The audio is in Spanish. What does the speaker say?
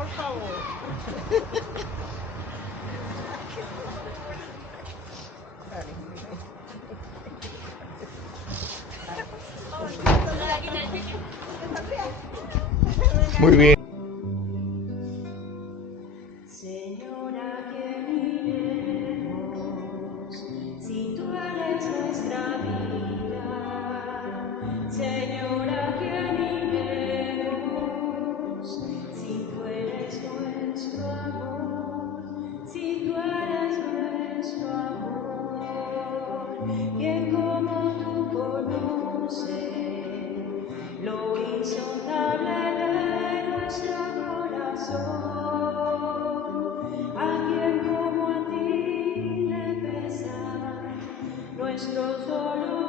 por favor. Muy bien. Señora, que miremos, si tú eres nuestra vida. Señora, que miremos, si tú eres nuestro amor, si tú eres nuestro amor. Quien como tú conoce lo insondable de nuestro corazón. A quien como a ti le pesa nuestros dolores.